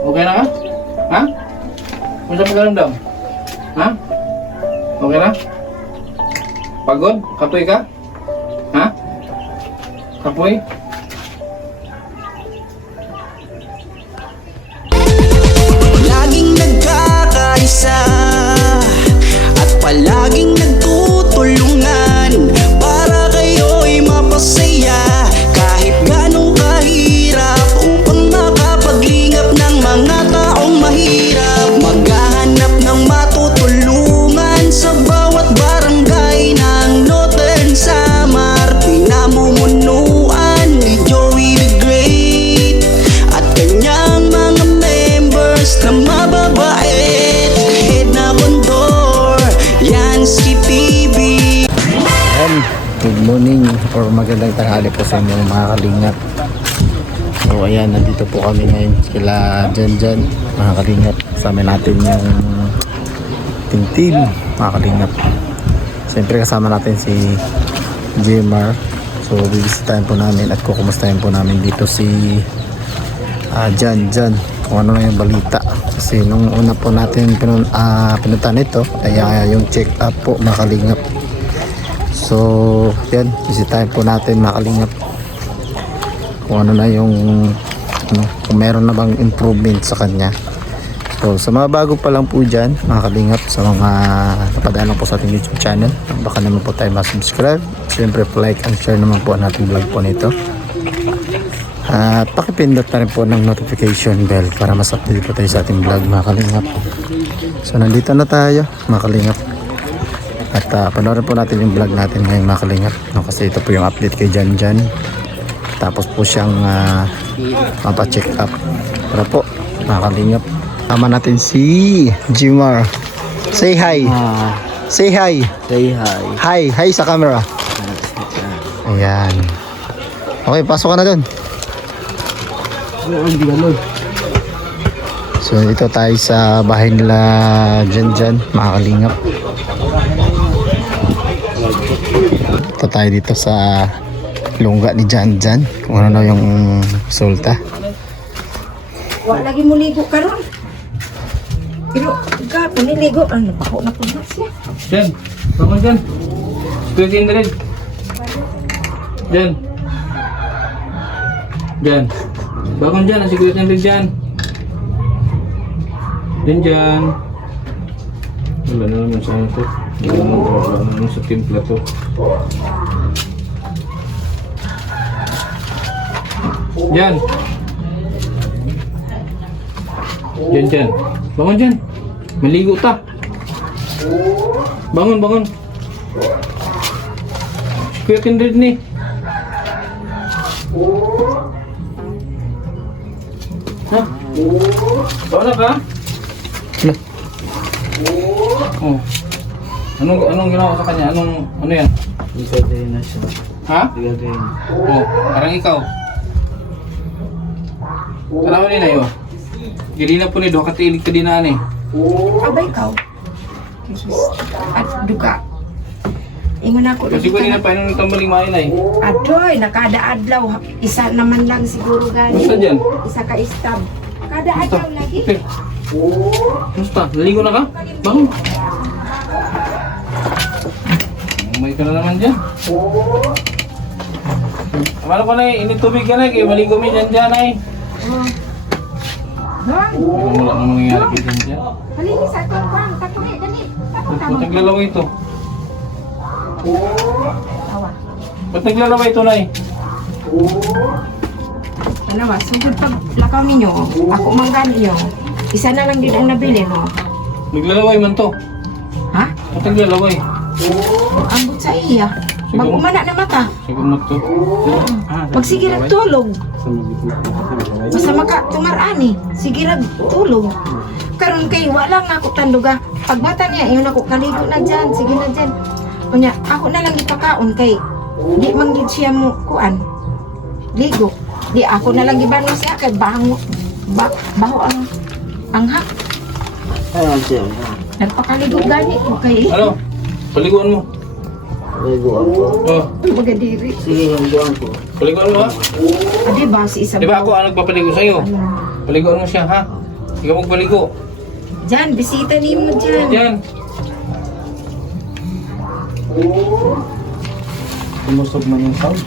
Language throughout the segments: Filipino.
Okay na ka? Ha? Kumusta pagkaramdam? Ha? Okay na? Pagod? Kapoy ka? Ha? Kapoy? Laging nagkakaisa at palaging nagtutulungan para kayo'y mapasaya kahit ganong kahirap upang makapaglingap ng mga taong mahirap. Maghahanap ng matutulungan sa bawat barangay ng Northern Samar. Pinamumunuan ni Joey the Great at kanyang mga members na mababait. Head na Condor, Yansky TV. Ayan, good morning or magandang tanghali po sa inyo mga kalingap. So ayan, nandito po kami ngayon sila Jan, mga kalingap. Kasama natin yung team mga kalingap. Siyempre kasama natin si Jmar. So bibisitahin po namin at kukumustahin po namin dito si Jan kung ano na yung balita. Kasi nung una po natin pinuntahan ito ay yung check up po mga kalingap. So yan, bisitahin po natin mga kalingap kung ano na yung kung meron na bang improvement sa kanya. So sa mga bago pa lang po dyan mga kalingap, sa mga napadaan lang po sa ating YouTube channel, baka naman po tayo masubscribe. Siyempre like and share naman po ang ating vlog po nito. At pakipindot na rin po ng notification bell para mas update po tayo sa ating vlog mga kalingap. So nandito na tayo mga kalingap. At panoorin po natin yung vlog natin ngayong mga kalingap, kasi ito po yung update kay Jan. Tapos po siyang mapacheck up. Para po mga kalingap, tama natin si Jmar. Say hi. Say hi. Say hi. Hi sa camera. Ayan. Okay, pasok ka na dun. So dito tayo sa bahay nila Jan, mga kalingap. Ito tayo dito sa lungga ni Jan, kung ano na yung resulta. Wala lagi mo ligo karon. Pero ka paniligo ano pa ko na po siya. Jan, bangon Jan. Squeeze in rin. Jan. Bangon Jan, squeeze in rin Jan. Jan. Wala na naman sa ano to. Wala na naman sa timpla to. Jan. Bangon Jan. Maligo ta. Bangon. Kuya Kindred ni. Ha? Bawa ka? Oh. Anong ginawa sa kanya? Ano yan? Igagayin na siya. Ha? Igagayin. Oh, parang ikaw. Alam mo nila yun? Gili na po ni Do, katilig ka din na eh. Abay ikaw. At duga. Ingon ako. Kasi ko din na pa nung tambaling main ay. Adoy, nakada adlaw. Isa naman lang siguro gani. Basta dyan? Isa ka istab. Kada adlaw lagi. Okay. Basta, naligo na ka? Bangon. Umay ka na naman dyan. Amano ko na eh, initubig ka na eh, maligo mi dyan ay. Bang, Wala nang mangyayari kay dyan. halili sa akin bang. Takuni, dani. Takot Ba't naglalaway ito? Tawa. Ba't naglalaway ito na eh? Ano ba, sugod pag lakaw ninyo, ako manggan ninyo. Isa na lang din ang nabili mo. Naglalaway man to. Ha? Ba't naglalaway? Ambot sa iya. Mag-umana na mata. Sigumot to. Magsigirag tulog. Basta maka tumarani. Sigirag tulog. Karon kay wala nga ako tanduga. Pagbata niya, yun ako kaligo na dyan. Sige na dyan. Kunya, ako na lang ipakaon kay di manggid siya mo kuan. Ligo. Di ako na lang gibano siya kay baho ang hak. Ayan siya. Nagpakaligo gani ko kay Ano? Paliguan mo. Paliguan ko. Oh, magadiri. Sige, paliguan ko. paliguan mo ha? Adi ba si isa Di ba ako ang nagpapaligo sa'yo? Paliguan mo siya ha? Ikaw magpaligo. Diyan, bisita ni mo dyan. Yan. Tumusog man yung sound.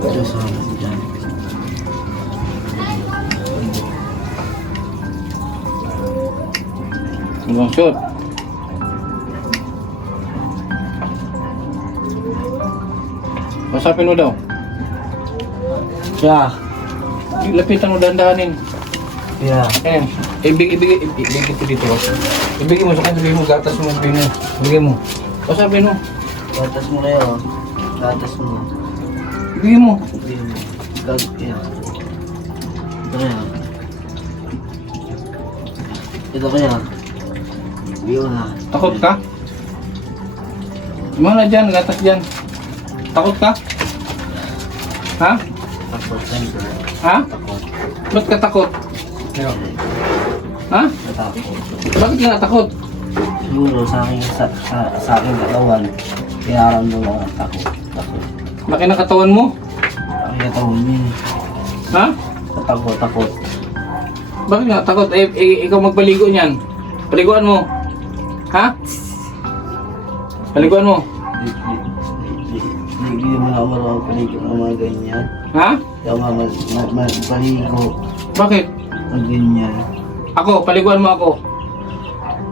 Ito sa dyan. Ibang shot. Pasapin mo daw. Siya. Lapitan mo dandahanin. Yeah. Ayan. Ibigay ito dito. Ibigay mo sa kanya, sabihin mo, gatas mo, sabihin mo. Ibigay mo. Pasapin mo. Gatas mo kayo. Gatas mo. Ibigay mo. Gatas kaya. Ito kaya. Ito kaya. Yun na. Takot ka? Mga na dyan, gatas dyan. Takot ka? Ha? Takot, siyempre. Ha? Takot. Ba't ka takot? Ha? Natakot. Bakit ka natakot? Siguro sa aking katawan. Kaya aram ang takot. Takot. Laki ng katawan mo? Aking katawan niya. Ha? Takot, takot. Bakit nga takot? Ikaw magpaligo niyan. Paliguan mo. Ha? Paliguan mo. Hindi mo na ako marunong paligo ng mga ganyan. Ha? Kaya paligo Bakit? ng ganyan. Ako, paliguan mo ako.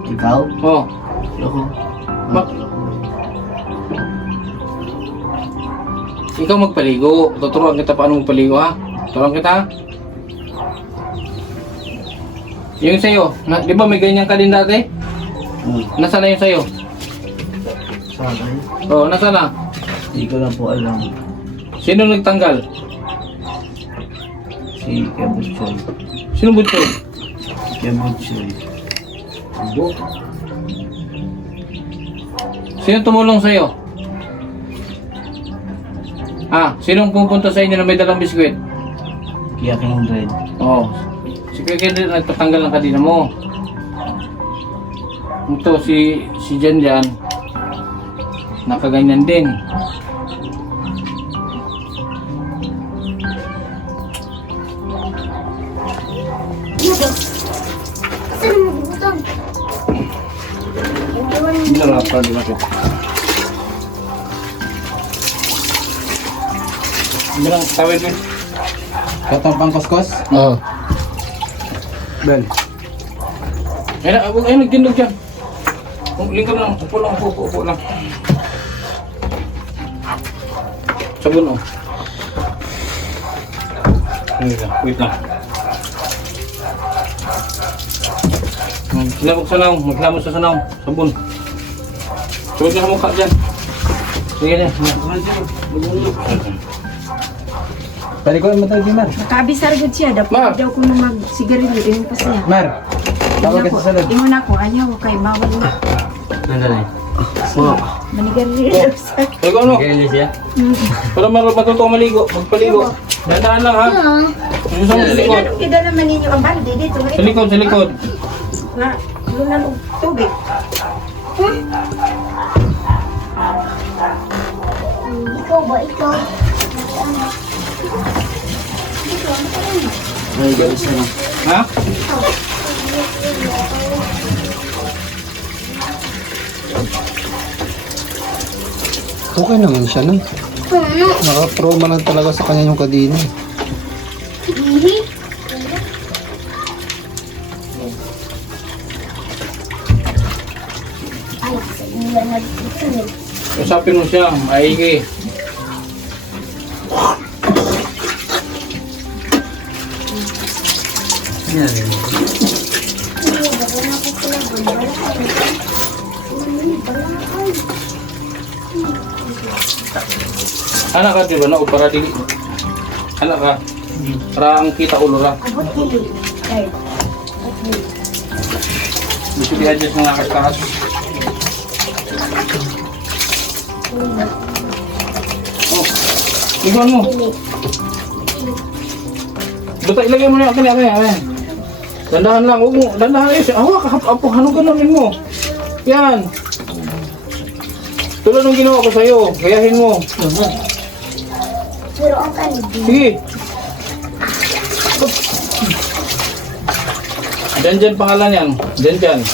Ikaw? Oh. Ako. Bak- Ikaw magpaligo. Tuturuan kita paano magpaligo, ha? Tuturuan kita, ha? Yung sa'yo, di ba may ganyan ka din dati? Nasaan na yung sa'yo? Sa akin? Oo, nasaan na? Hindi ko lang po alam. Sino nagtanggal? Si Kebutchoy. Sino butsoy? Kebutchoy. Sino tumulong sa'yo? Sinong pupunta sa inyo na may dalang biskwit? Kaya King Red. Oo. Si Kuya Kendrick nagtatanggal ng kadina mo. Ito, si Jan Jan, nakaganyan din. Hindi lang ako, di ba? Hindi lang, tawid mo. Katang pangkuskos? Oo. Ben. Ayun, nagtindog siya. Lingkod lang, upo lang, upo lang. Sabon, oh. Wait lang. Sinabog sa naong, maglamot sa sanaw. Sabon. Sabon ka sa mukha dyan. Sige na. Palikuan mo tayo, Mar. Nakabisar gud siya. Mar. Daw ko na mag-sigarilyo. Tingin pa siya. Mar, tawag ka sa salad. Ingon ako, ayaw ko kay bawal na. Nandun Manigarilyo siya. Paligo ano? Kaya siya? Para matuto maligo. Magpaligo. Dandaan lang, ha? Yung sa likod. Kida naman ninyo ang balde dito. Sa likod, sa likod. Nga, lunan og tubig. Ikaw ba? Ikaw? Ay, galis na lang. Ha? Okay naman siya, no? Ano? Naka-trauma lang talaga sa kanya yung kadina. Hihi? Ay, sa inyo na dito. Usapin mo siya, maigi. Yan. Hindi, bago na ako sila. Wala ka. Wala ka. Anak ka, di ba? No? Para di... Anak ka. Para ang kita ulo ra. Abot dili. Ay. Gusto di-adjust ng akas-takas. Oh, iguan mo. Basta ilagay mo na yung akin. Dandahan lang. Huwag mo. Dandahan yun. Hawak, apo, hanugan namin mo. Yan. Tulad ng ginawa ko sa'yo. Gayahin mo. Pero ang kanidi. Sige. Dyan pangalan yan. Dyan.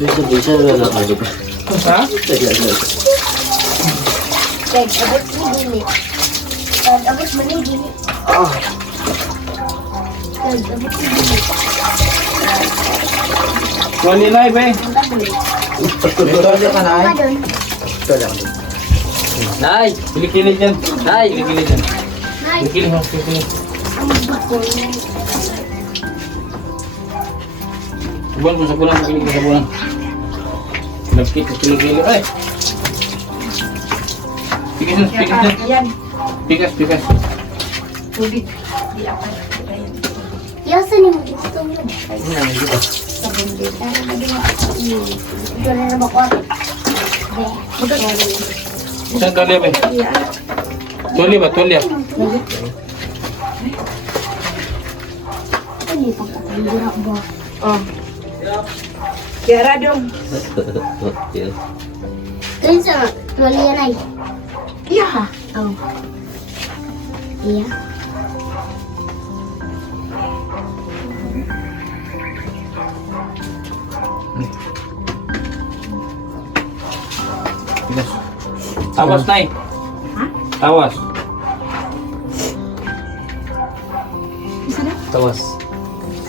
Bisa na lang ako. Ha? Kaya abot mo dili. Kaya abot mo dili. Kaya abot mo dili. Wali na ibe. Padon. Nay! Kilikili dyan. Nay! Kilikili dyan. Nay, Kilikili mo. Kilikili. ang bukol. Buwan ko sa bulan. Kilikili sa bulan. Nagkit sa kilikili. Ay! Pikas na. Pikas na. Yan, Pikas. tubig. Di apa. Ayan. Yasa ni mo gusto mo. Sa bundi. Ito na naman ko. Saan tuloy ba? Tuloy ba? Tuloy. Ano yung pagkakandira mo? Oh. Kira dong. Ito sa tuwalya na Iya ha. Oh. Iya. Pikas. Tawas na eh. Ha? Tawas. Isa na? Tawas.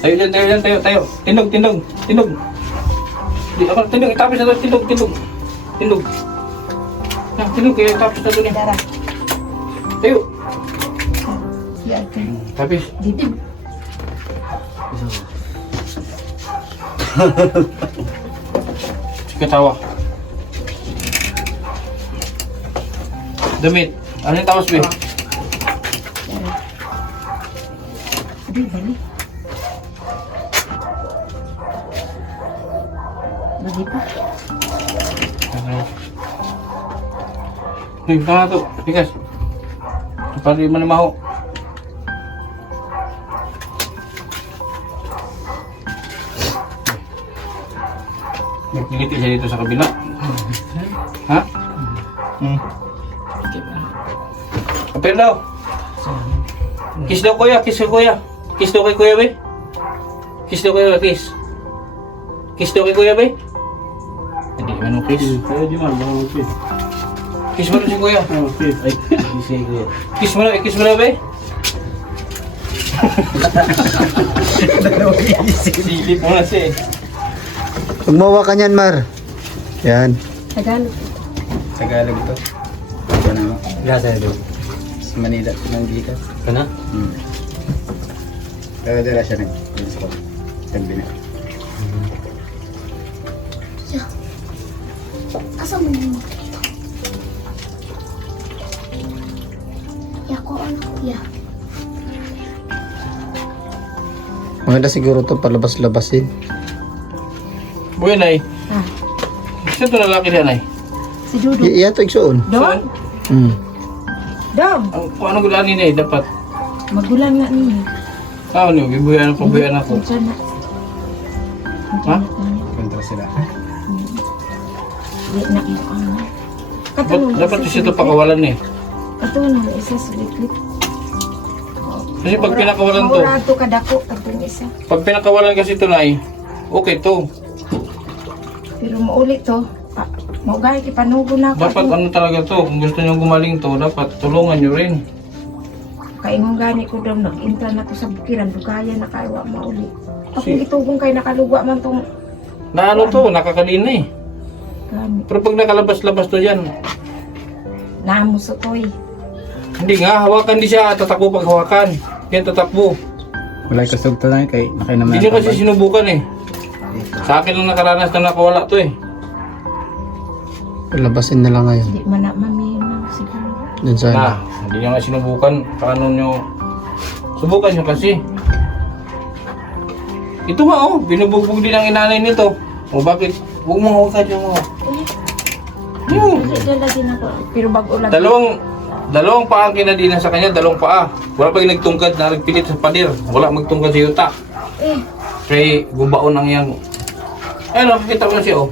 Tayo dyan. Tindog. Di ako tindog. Itapis na ito. Tindog. Nah, tindog kaya itapis na ito niya. Dara. Tayo. Yan. Tapis. Dito. Sige tawa. Damit. Ano yung tawas, be? Abi, balik. Bagi pa. Nih, tama to. Pikas. Para di mana maho. Nagpiliti siya dito sa kabila. Ha? Apel daw. Kiss daw kuya. Kiss daw kay kuya, be. Kiss daw kuya, kiss. Kiss daw kay kuya, be. Hindi man mo kiss. Kaya di man, baka okay. Kiss mo na si kuya. Okay. Ay, hindi ko yan. Kiss mo na, be. Silip mo na siya eh. Magmawa ka niyan, Mar. Yan. Tagalog. Tagalog to. Ano? Gasa doon. Sa Manila. Nanggikas. Kana? Dala siya nag-school. Nagbina. Asa mo yun? Ya ko ano? Ya. Maganda siguro to palabas-labasin. Buhay na eh. Ah, Saan ito lalaki niya na eh? si Dudu. Iya to igsoon. Dong. Dong. Kung anong gulanin niya eh, dapat. Magulang nga niya. Ano niyo, bibuhayan ang pabuhayan ako. Kunsa na. Ha? Kontra sila. Di na iyo ang Dapat siya ito pakawalan eh. Katulong isa sa liklit. Kasi pag pinakawalan to, Maura to kadako katong isa. pag pinakawalan kasi ito na eh, okay to. Pero maulit to. Maugay kipanugo na ako. Dapat ano talaga to, kung gusto niyo gumaling to, dapat tulungan niyo rin. Kaingong gani ko daw nag-intra na to sa bukiran. Dugayan na kayo mauli. Ako gitugong kay nakalugwa man tong Na ano to, nakakadin na eh. gani. Pero pag nakalabas-labas to dyan, Namo sa toy. hindi nga, hawakan di siya, tatakbo pag hawakan. Yan tatakbo. Wala kasog to na kay nakay naman. Hindi niyo kasi sinubukan eh. Sa akin lang nakaranas na nakawala to eh. Labasin na lang ngayon. Hindi man na mamina siguro. Dun sa Na, hindi niyo nga sinubukan. Paano niyo, subukan niyo kasi. Ito nga oh, binubugbog din ang inanay nito. O bakit? Huwag mo hawakan yung mga. Hindi dala din ako. Pero bago lang. Dalawang paa ang kinadinan sa kanya, dalawang paa. Wala pa yung nagtungkad na nagpilit sa pader. Wala magtungkad sa yuta. Eh, Kaya gubaon ang yang. Ayun, nakikita ko na siya oh.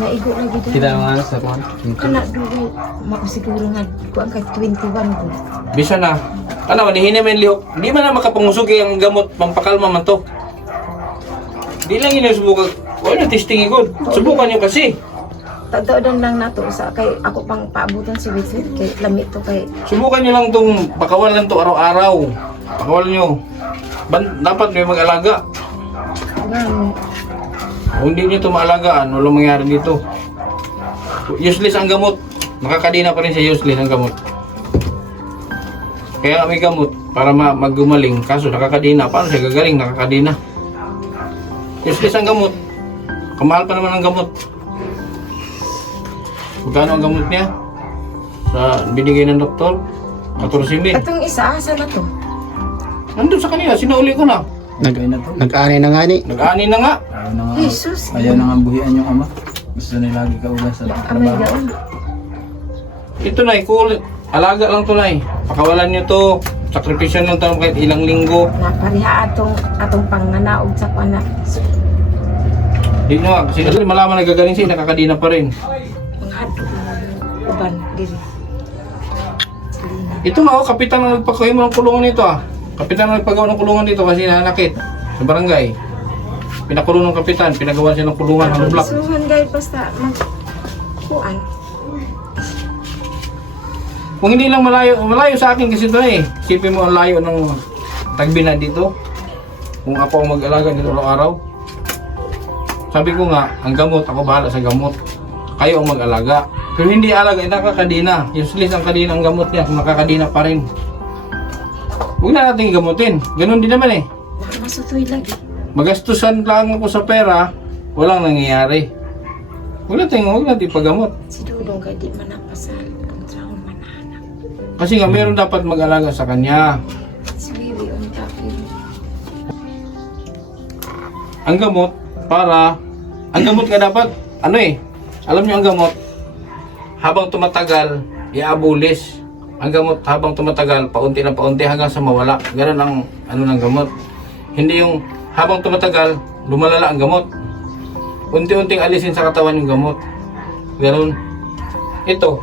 naigo lagi dala. Kita nga sa kuhan. Kana dugay. Mako siguro nga kuan kay 21 ko. Bisa na. Ano, manihinay man lihok. Hindi man na makapangusugi ang gamot, pampakalma man to. Di lang yun yung subukan. Wala na testing igod. Subukan nyo kasi. Tagdoodan lang nato sa kay ako pang paabutan si Witsit kay lamit to kay Subukan nyo lang itong pakawalan to araw-araw. Pakawalan nyo. Dapat may mag-alaga. gan Kung hindi nyo ito maalagaan, walang mangyari dito. Useless ang gamot. Nakakadina pa rin siya useless ang gamot. Kaya may gamot para maggumaling. Kaso nakakadina. Paano siya gagaling? Nakakadina. Useless ang gamot. Kamahal pa naman ang gamot. Magkano ang gamot niya? Sa binigay ng doktor? 14,000. Atong isa asa na to. Nandun sa kanila, sinauli ko na. Nag-ani na nga ni. Nag-ani na nga. Ayaw na nga. Jesus. Ayaw na nga buhian yung ama. Gusto nila lagi ka ulas sa Amay trabaho. gaon. Ito na, cool. Alaga lang to na. Pakawalan nyo to. Sakripisyon lang to kahit ilang linggo. Napariha atong panganaog sa pana. Di nyo, kasi malaman nagagaling siya, nakakadina pa rin. Panghadto uban diri. Ito nga, oh, kapitan ang nagpagawa mo ng kulungan nito ah. Kapitan ang nagpagawa ng kulungan dito kasi nanakit sa barangay. Pinakulong ng kapitan, pinagawa siya ng kulungan ng block. Suhan guys basta mag kuan. Kung hindi lang malayo sa akin kasi ito eh. Isipin mo ang layo ng tagbina dito. Kung ako ang mag-alaga dito araw-araw. Sabi ko nga, ang gamot, ako bahala sa gamot. Kayo ang mag-alaga. Pero hindi alaga, nakakadina. Useless ang kadina ang gamot niya, kung nakakadina pa rin. Huwag na natin gamutin. Ganun din naman eh. Masutoy lagi. Magastusan lang ako sa pera, walang nangyayari. Huwag natin paggamot. Si Dudong kay di man napasal ang traon manahanap. Kasi nga, meron dapat mag-alaga sa kanya. Si Bibi on tapin. Ang gamot, ang gamot nga dapat, ano eh, alam nyo ang gamot, habang tumatagal, iabulis. Ang gamot habang tumatagal, paunti na paunti hanggang sa mawala. Ganun ang ano ng gamot. Hindi yung habang tumatagal, lumalala ang gamot. Unti-unting alisin sa katawan yung gamot. Ganun. Ito.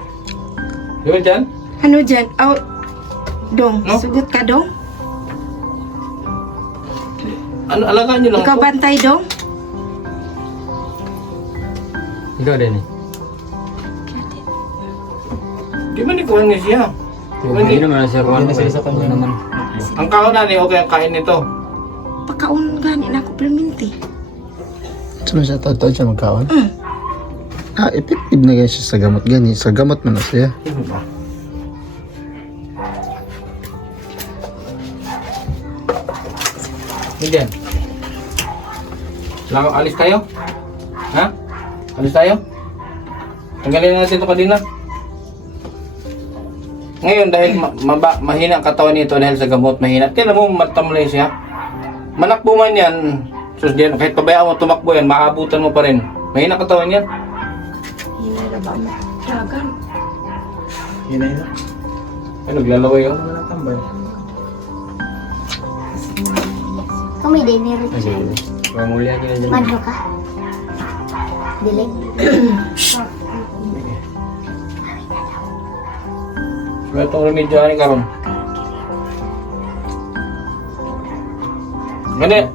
Di ba dyan? Ano dyan? Out. Dong, No? sugot ka dong? Ano, alagaan nyo lang Ikaw ito. bantay dong? Ikaw din eh. Di ba nikuhan niya siya? Hindi naman siya kuhan. Hindi na sila sa kanya. naman. Ang kaon na niya, okay ang kain nito. Pakaon gani na ako perminti. Sino siya taon siya magkaon? Mm. Effective na ganyan siya sa gamot gani. Sa gamot man na siya. Ano ba? Hindi. Alis tayo? Ha? Alis tayo? Tanggalin na natin ito kanina. Ngayon dahil mahina ang katawan nito dahil sa gamot mahina. Kaya mo matamlay siya. Manakbo man yan. Sus diyan, kahit pabayaan mo tumakbo yan, maabutan mo pa rin. Mahina ang katawan yan. Hinalaba mo. Dragan. Hinay na. Ay, naglalaway oh. Wala tambay. Kami din ni Rich. Panguli ako na dyan. Madlo ka. Dili. Wala itong remedyo ani karon.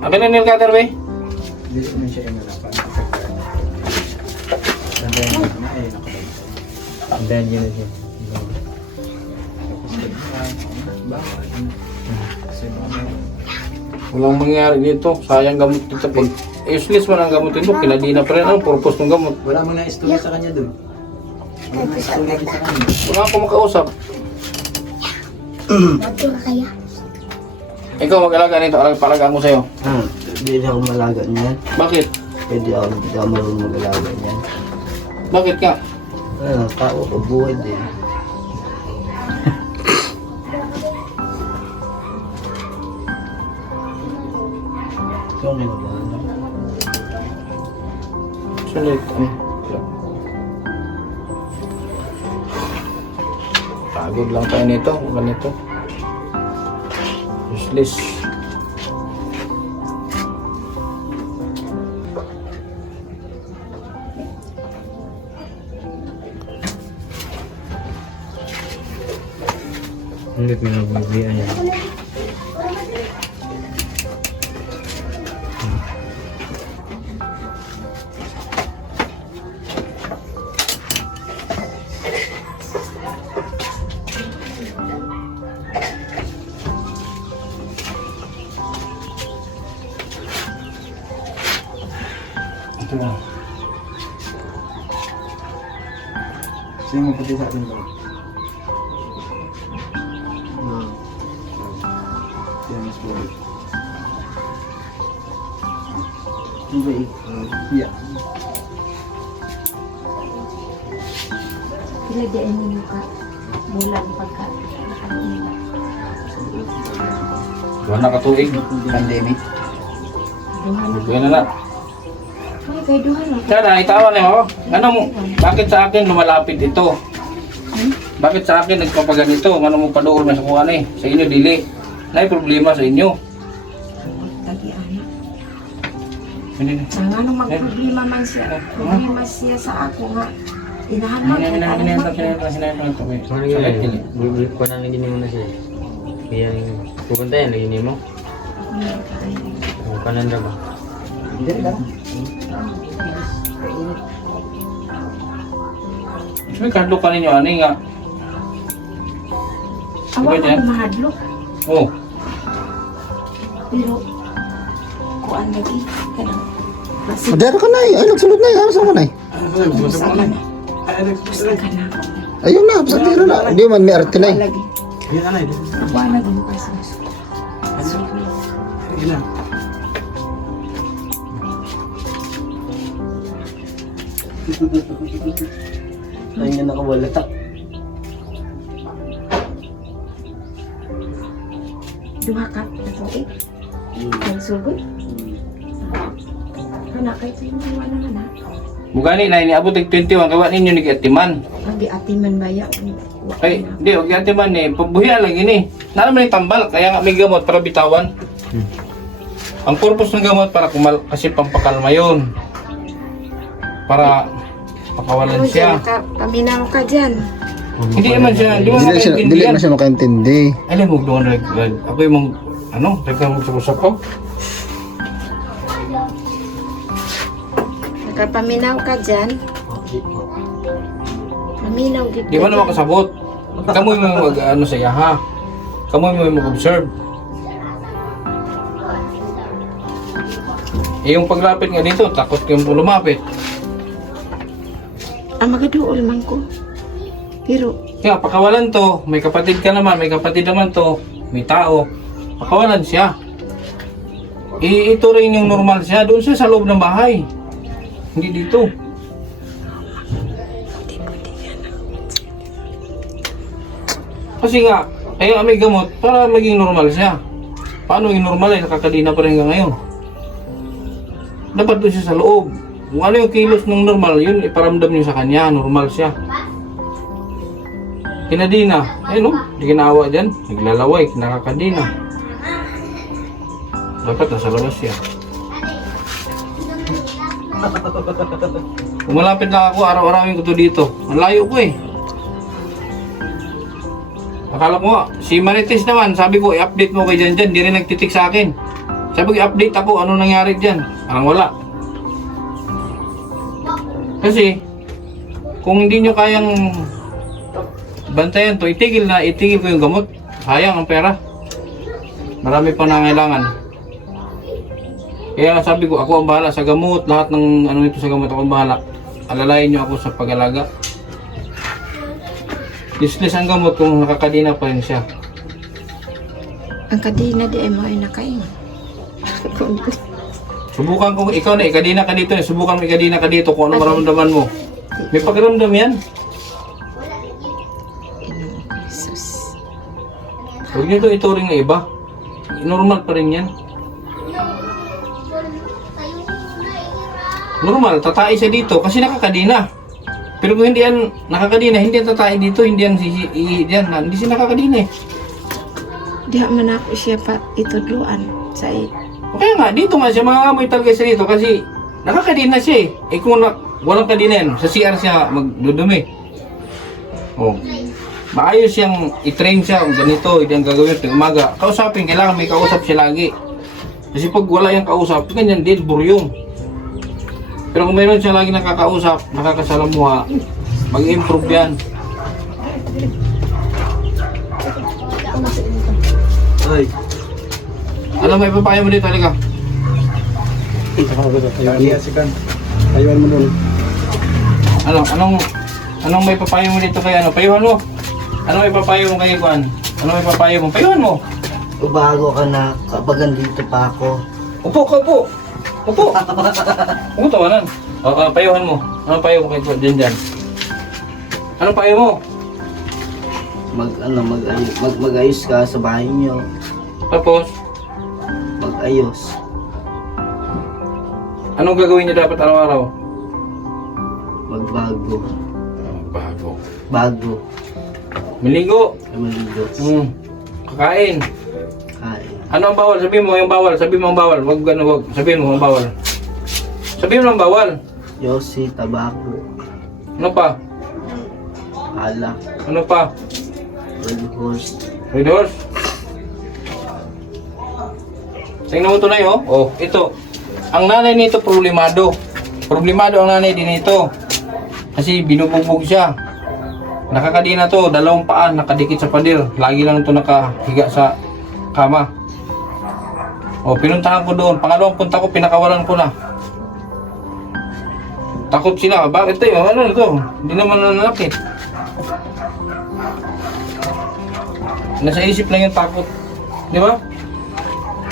Akin na nil cutter ba? Hindi naman siya yung nalapan. Nandiyan na eh. Ang dahil yun na siya. Bakit? Kasi mga Walang mangyari dito. Sayang gamot dito. Pag useless man ang gamot dito, kinadina pa rin ang purpose ng gamot. wala mo na istorya sa kanya dun. Wala mo na istorya din sa kanya. Wala akong makausap. Madlo ka kaya. Ikaw mag-alaga nito, palagaan mo sa'yo. Hindi na ako malaga niyan. Bakit? Pwede ako marunong mag-alaga niyan. Bakit ka? Ano, tao ko, buhay din. Ikaw may mag-alaga. Sulit. Pagod lang tayo nito. Ganito. Useless. Hindi ko nagbibiyan yan. Ito na. Sino mo pati sa atin ba? Yan, mas buhay. Hindi. Yeah. Pila di ay mo ka bulan pagka Duha na katuig. Pandemic. duha na. Duha na na. Ay, kay duha na. Sana, itawan mo. Ano mo? Bakit sa akin lumalapit ito? Bakit sa akin nagpapaganito? Ano mo padool na sa kuha eh? Sa inyo, dili. May problema sa inyo. Lagi anak. Hindi. Ang ano magproblema man siya. Problema siya sa ako nga. Inahanap ko tayo Sakit dili. Bubuli ko na lagi mo na siya. Kaya pupunta yan lagi mo. Kanan na ba? Hindi lang. Sabi, kadlo ka ninyo, ano nga? Awa Diba dyan? ko mahadlok. Oh, Pero kuan lagi kanang Madara ka na eh. Ay, nagsulod na eh. Ano sa ka na eh? Basta ka na. Basta ka na. Ayun na, sa tira na. Hindi man may arte na eh. Lagi. Kuan lagi mo kasi. Ay nga nakawala. Duha ka natuig. Nagsugod. Anak kay sa inyo wala na na. mugani na iniabot ng 21, kawa ninyo nag-atiman. Andi atiman baya. Ay, hindi, huwag atiman eh. Pagbuhian lang yun eh. Nalaman yung tambal, kaya nga may gamot para bitawan. Ang purpose ng gamot para kasi pampakalma yun. Para pakawalan siya. Paminaw ka dyan. Hindi naman siya, di mo Dili makaintindihan. na siya makaintindi. Alam mo, doon ako yung nagkamusap ko. Nakapaminaw ka dyan. Paminaw gid. Di mo naman kasabot. Kamoy mo yung ano sa iya ha. Kamoy mo yung mag-observe. Eh, yung paglapit nga dito, takot kayong lumapit. Magaduol man ko. Pero Kaya pakawalan to, may kapatid ka naman, may kapatid naman to, may tao. Pakawalan siya. Ito rin yung normal siya, doon siya sa loob ng bahay. Hindi dito. Kasi nga, kaya may gamot para maging normal siya. Paano yung normal eh, nakakadina pa rin hanggang ngayon. Dapat doon siya sa loob. Kung ano yung kilos ng normal, yun iparamdam niyo sa kanya, normal siya. Kinadina, ayun o, hindi kinaawa dyan, naglalaway, nakakadina. Dapat nasa labas siya. Kung malapit lang ako, araw-arawin ko to dito. Ang layo ko eh. Akala ko nga, si Marites naman, sabi ko, i-update mo kay Jan Jan, di rin nagtitik sa akin. Sabi ko, i-update ako, ano nangyari dyan? Parang wala. Kasi, kung hindi nyo kayang bantayan to, itigil ko yung gamot. Sayang ang pera. Marami pa nangailangan. Kaya sabi ko, ako ang bahala sa gamot, lahat ng ano ito sa gamot, ako ang bahala. Alalayan nyo ako sa pag-alaga. Useless ang gamot kung nakakadina pa rin siya. ang kadina di ay mo ay nakain. Subukan kung ikaw na ikadina ka dito, subukan mo ikadina ka dito kung ano maramdaman mo. May pakiramdam yan. Jesus. Huwag nyo ito ituring na iba. Normal pa rin yan. Normal, tatay siya dito kasi nakakadina. Pero kung hindi yan nakakadina, hindi yan tatay dito, hindi yan hindi siya nakakadina eh. Diha man ako siya pa itudluan sa Kaya nga, dito nga siya mangangamoy talaga siya dito kasi nakakadina siya eh. Eh kung walang kadina yan, sa CR siya magdudumi. Oh. maayos siyang i-train siya kung ganito, yung gagawin tuwing umaga. Kausapin, kailangan may kausap siya lagi. Kasi pag wala yung kausap, ganyan din, buryong. Pero kung mayroon siya lagi nakakausap, nakakasalamuha, mag-improve yan. Ay. Ano may papayo mo dito, halika? Ayun mo nun. Anong may papayo mo dito kay ano? Payuhan mo. Ano may papayo mo kay Juan? Ano may papayo mo? Payuhan mo. Bago ka na, kapag andito pa ako. Upo ka, upo. Upo. Upo, tawanan. Payuhan mo. Anong payo mo kay Jan? Anong payo mo? Mag-ayos ka sa bahay niyo. Tapos, Mag-ayos. anong gagawin niyo dapat araw-araw? Magbago. Bago. Maligo. Maligo. Kakain. Kain. Ano ang bawal? Sabihin mo yung bawal. Sabihin mo ang bawal. Wag. Sabihin mo ang bawal. Sabihin mo ang bawal. Yosi, tabako. Ano pa? Alak. Ano pa? Red horse. Red horse. Tingnan mo ito na yun. Oh, ito. Ang nanay nito problemado. Problemado ang nanay din nito. Kasi binubugbog siya. Nakakadina to, dalawang paa nakadikit sa pader. Lagi lang ito nakahiga sa kama. Oh, pinuntahan ko doon. Pangalawang punta ko, pinakawalan ko na. Takot sila. Bakit tayo? Ano ito? Hindi naman nanakit. Nasa isip lang yung takot. Di ba?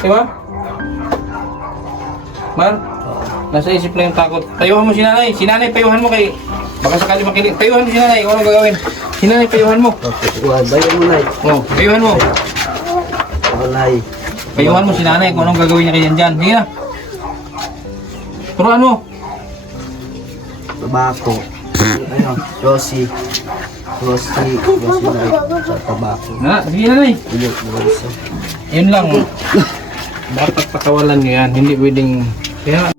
Di ba? Mar? Nasa isip lang yung takot. Payuhan mo si nanay. Si nanay, payuhan mo kay... Baka sakali makinig. Payuhan mo si nanay. Kung anong gagawin. Si nanay, payuhan mo. Bayan mo, Nay. Oh, payuhan mo. Nay. Payuhan mo si nanay kung anong gagawin niya kay Jan. Sige na. Turuan mo. Tabako. Ano? Yosi. Yosi, Nay. Sa tabako. Na, sige na nanay. Ilok mo isa. Yun lang. Dapat pakawalan niyo yan. Hindi pwedeng... Kaya